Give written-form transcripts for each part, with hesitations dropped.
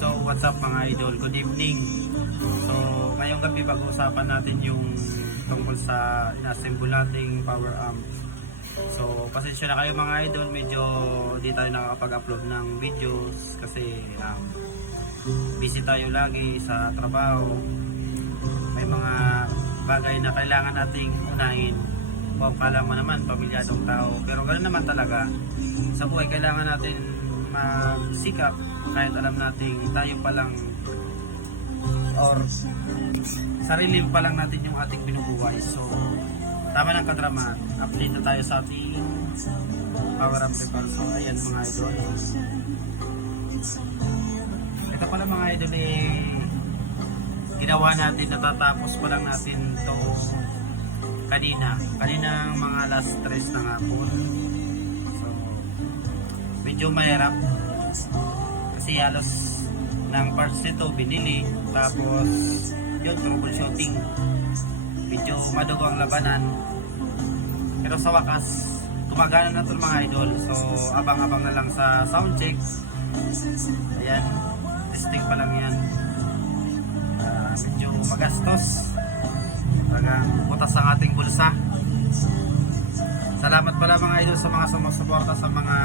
So what's up mga idol, good evening. So ngayong gabi pag-uusapan natin yung tungkol sa inassemble nating power amp. So pasensya na kayo mga idol, medyo di tayo nakakapag-upload ng videos kasi busy tayo lagi sa trabaho. May mga bagay na kailangan nating unahin. Kung kala mo naman pamilyadong tao, pero ganoon naman talaga sa buhay. Kailangan natin magsikap kahit alam nating tayo palang or sarili pa lang natin yung ating binubuhay. So tama ng kadrama, update na tayo sa ating power amplifier. So ayan mga idol, ito pala mga idol ginawa natin, natatapos pa lang natin to kaninang mga last 3 ng hapon. So medyo mahirap kasi halos ng parts nito binili, tapos yun, troubleshooting, medyo madugo ang labanan, pero sa wakas gumagana na ito mga idol. So abang-abang na lang sa sound check. Ayan, testing pa lang yan. Medyo magastos, butas ang ating bulsa. Salamat pala mga idol sa mga sumusuporta, sa mga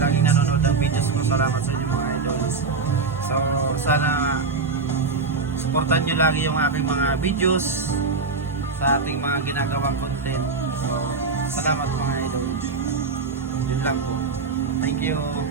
laging nanonood ng videos ko. Salamat sa inyo mga idol. So sana supportan nyo lagi yung aking mga videos sa ating mga ginagawang content. So salamat mga idol, yun lang po. Thank you.